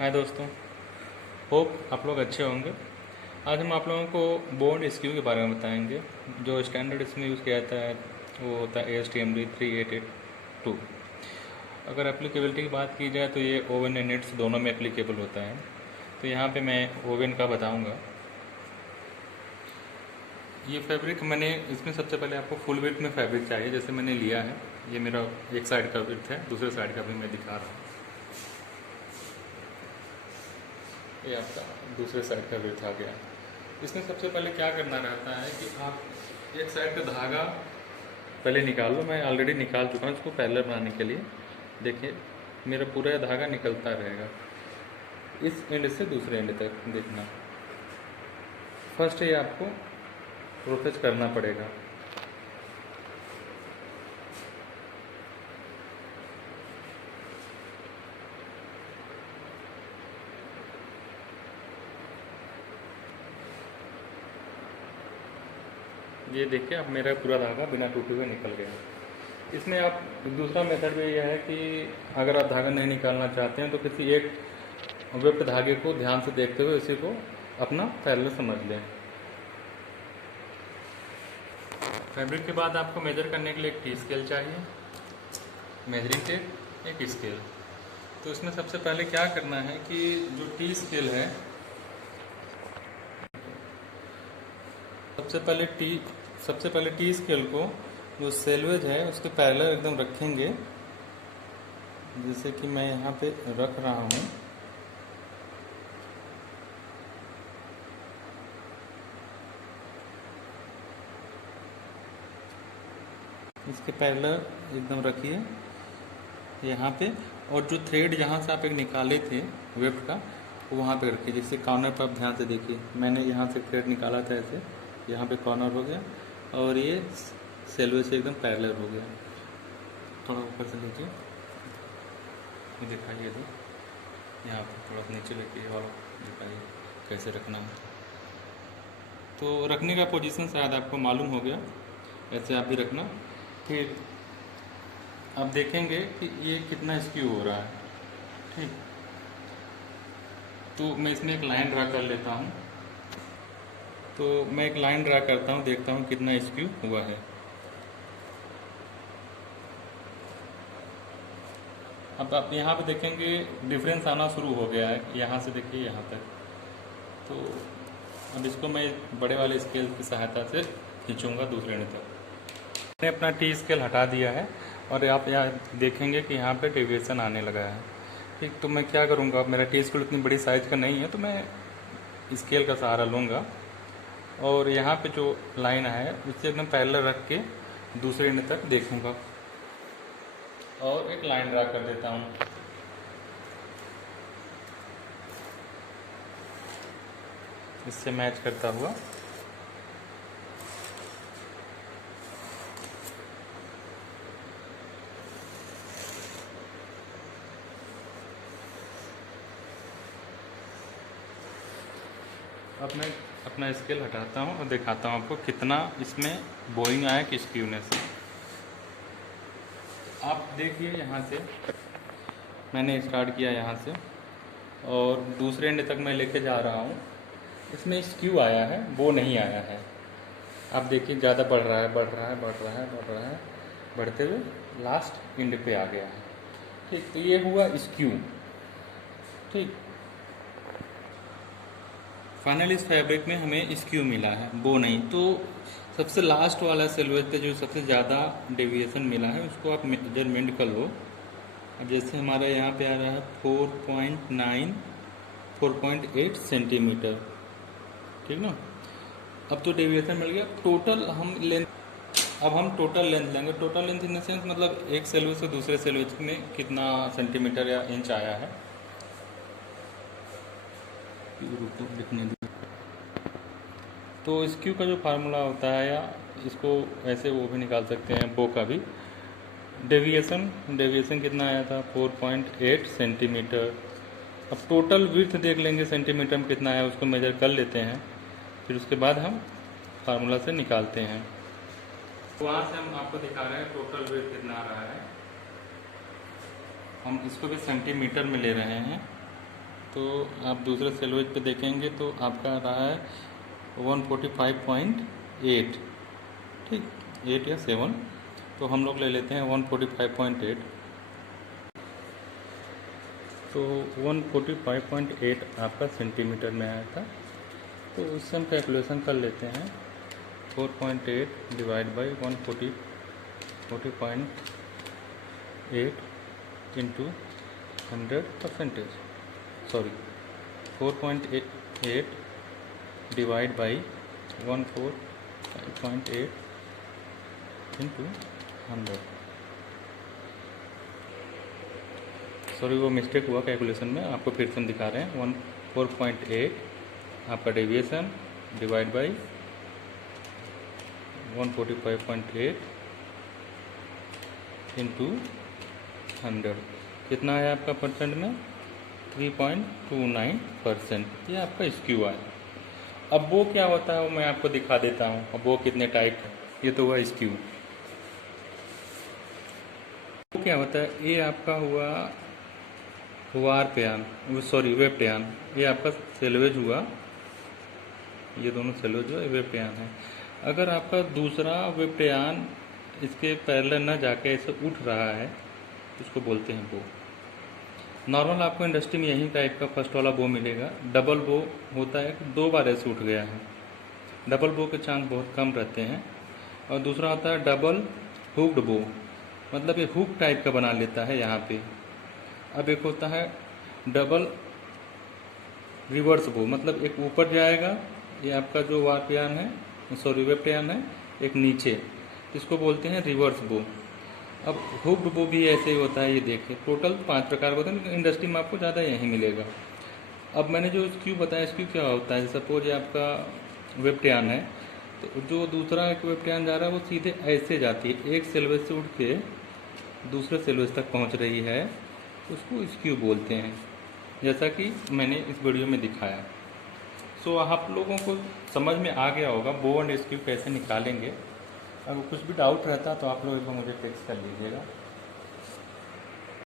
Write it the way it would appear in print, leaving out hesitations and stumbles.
हाय दोस्तों, होप आप लोग अच्छे होंगे। आज हम आप लोगों को बॉन्ड स्क्यू के बारे में बताएंगे। जो स्टैंडर्ड इसमें यूज़ किया जाता है वो होता है ASTM D3882। अगर एप्लीकेबिलिटी की बात की जाए तो ये ओवन एंड नेट्स दोनों में एप्लीकेबल होता है। तो यहाँ पे मैं ओवन का बताऊँगा। ये फैब्रिक मैंने इसमें सबसे पहले आपको फुल विड्थ में फैब्रिक चाहिए, जैसे मैंने लिया है। ये मेरा एक साइड का विड्थ है, दूसरे साइड का भी मैं दिखा रहा हूँ। ये आपका दूसरे साइड का विड्थ आ गया। इसमें सबसे पहले क्या करना रहता है कि आप एक साइड का धागा पहले निकाल लो। मैं ऑलरेडी निकाल चुका हूँ इसको पैरेलल बनाने के लिए। देखिए मेरा पूरा धागा निकलता रहेगा इस एंड से दूसरे एंड तक। देखना फर्स्ट ये आपको प्रोसेस करना पड़ेगा। ये देखिए अब मेरा पूरा धागा बिना टूटे हुए निकल गया। इसमें आप दूसरा मेथड भी यह है कि अगर आप धागा नहीं निकालना चाहते हैं तो किसी एक विप्ट धागे को ध्यान से देखते हुए इसी को अपना पैरेलल समझ लें। फैब्रिक के बाद आपको मेजर करने के लिए एक टी स्केल चाहिए, मेजरिंग टेप, एक स्केल। तो इसमें सबसे पहले क्या करना है कि जो टी स्केल है सबसे पहले टी स्केल को जो सेलवेज है उसके पैरेलल एकदम रखेंगे, जैसे कि मैं यहाँ पे रख रहा हूँ। इसके पैरेलल एकदम रखिए यहाँ पे, और जो थ्रेड जहाँ से आप एक निकाले थे वेफ्ट का वो वहाँ पे रखिए। जैसे कॉर्नर पर आप ध्यान से देखिए, मैंने यहाँ से थ्रेड निकाला था, ऐसे यहाँ पे कॉर्नर हो गया और ये सेलवे से एकदम पैरेलल हो गया। थोड़ा ऊपर से लीजिए, दिखाइए तो यहाँ पर थोड़ा नीचे लेके और दिखाइए कैसे रखना है। तो रखने का पोजीशन शायद आपको मालूम हो गया, ऐसे आप भी रखना। फिर आप देखेंगे कि ये कितना स्क्यू हो रहा है। ठीक, तो मैं इसमें एक लाइन ड्रा कर लेता हूँ। तो मैं एक लाइन ड्रा करता हूँ, देखता हूँ कितना स्क्यू हुआ है। अब आप यहाँ पे देखेंगे डिफरेंस आना शुरू हो गया है, यहाँ से देखिए यहाँ तक। तो अब इसको मैं बड़े वाले स्केल की सहायता से खींचूँगा दूसरे एंड तक। मैंने अपना टी स्केल हटा दिया है और आप यहाँ देखेंगे कि यहाँ पे डेविएशन आने लगा है। ठीक, तो मैं क्या करूँगा, अब मेरा टी स्केल उतनी बड़ी साइज़ का नहीं है तो मैं स्केल का सहारा लूँगा और यहाँ पे जो लाइन है उससे एकदम पैरेलल रख के दूसरे एंड तक देखूँगा और एक लाइन ड्रा कर देता हूँ। इससे मैच करता हुआ अब मैं अपना स्केल हटाता हूँ और दिखाता हूँ आपको कितना इसमें बोइंग आया कि स्क्यूनेस। आप देखिए यहाँ से मैंने स्टार्ट किया यहाँ से और दूसरे एंड तक मैं लेके जा रहा हूँ। इसमें स्क्यू आया है, वो नहीं आया है। आप देखिए ज़्यादा बढ़ रहा है, बढ़ रहा है, बढ़ रहा है, बढ़ रहा है, बढ़ते हुए लास्ट एंड पे आ गया है। ठीक, तो ये हुआ स्क्यू। ठीक, फाइनली इस फैब्रिक में हमें स्क्यू मिला है, वो नहीं। तो सबसे लास्ट वाला सेलवेज पे जो सबसे ज़्यादा डेविएशन मिला है उसको आप मेजरमेंट कर लो। अब जैसे हमारा यहाँ पे आ रहा है 4.9 4.8 सेंटीमीटर। ठीक ना, अब तो डेविएशन मिल गया। टोटल हम लेंथ, अब हम टोटल लेंथ लेंगे। Total length in the sense मतलब एक सेलवेज से दूसरे सेलवेज में कितना सेंटीमीटर या इंच आया है। लिखने दो। तो स्क्यू का जो फार्मूला होता है, या इसको ऐसे वो भी निकाल सकते हैं, बो का भी। डेविएशन कितना आया था 4.8 सेंटीमीटर। अब टोटल विड्थ देख लेंगे सेंटीमीटर में कितना आया, उसको मेजर कर लेते हैं, फिर उसके बाद हम फार्मूला से निकालते हैं। तो वहाँ से हम आपको दिखा रहे हैं टोटल विड्थ कितना आ रहा है। हम इसको भी सेंटीमीटर में ले रहे हैं। तो आप दूसरे सेलवेज पे देखेंगे तो आपका आ रहा है 145.8, ठीक, 8 या 7, तो हम लोग ले लेते हैं 145.8। तो 145.8 आपका सेंटीमीटर में आया था, तो उससे हम कैलकुलेशन कर लेते हैं। 4.8 divide by 140.8 into 100%, sorry 4.8 divide by 145.8 into 100, sorry वो मिस्टेक हुआ कैलकुलेशन में, आपको फिर से हम दिखा रहे हैं। 4.8 आपका डेविएशन डिवाइड बाई 145.8 इंटू 100, कितना है आपका परसेंट में? 3.29%। ये आपका स्क्यू है। अब वो क्या होता है वो मैं आपको दिखा देता हूँ। अब वो कितने टाइप है, ये तो हुआ स्क्यू। वो क्या होता है, ये आपका हुआ वारपेयन, सॉरी वेबटेयन, ये आपका सेलवेज हुआ, ये दोनों सेलवेज हुआ, ये वेबटेयन है। अगर आपका दूसरा वेबटेयन इसके पैरेलल न जाके ऐसे उठ रहा है, उसको बोलते हैं बो। नॉर्मल आपको इंडस्ट्री में यही टाइप का फर्स्ट वाला बो मिलेगा। डबल बो होता है कि 2 बार ऐसे उठ गया है, डबल बो के चांस बहुत कम रहते हैं। और दूसरा होता है डबल हुक्ड बो, मतलब ये हुक टाइप का बना लेता है यहाँ पे। अब एक होता है डबल रिवर्स बो, मतलब एक ऊपर जाएगा, ये आपका जो वारपेयन है, सॉरी वेबटेयन है, एक नीचे, इसको बोलते हैं रिवर्स बो। अब हुक्ड बो भी ऐसे ही होता है, ये देखिए टोटल 5 प्रकार का होता है, लेकिन इंडस्ट्री में आपको ज़्यादा यही मिलेगा। अब मैंने जो स्क्यू बताया, स्क्यू क्या होता है, सपोज ये आपका वेबटेयन है, तो जो दूसरा एक वेबटेयन जा रहा है वो सीधे ऐसे जाती है, एक सेलवेज से उठ के दूसरे सेलवेज तक पहुंच रही है, उसको स्क्यू बोलते हैं, जैसा कि मैंने इस वीडियो में दिखाया। सो आप लोगों को समझ में आ गया होगा बो एंड स्क्यू कैसे निकालेंगे। अगर कुछ भी डाउट रहता तो आप लोग एक बार मुझे टेक्स्ट कर लीजिएगा।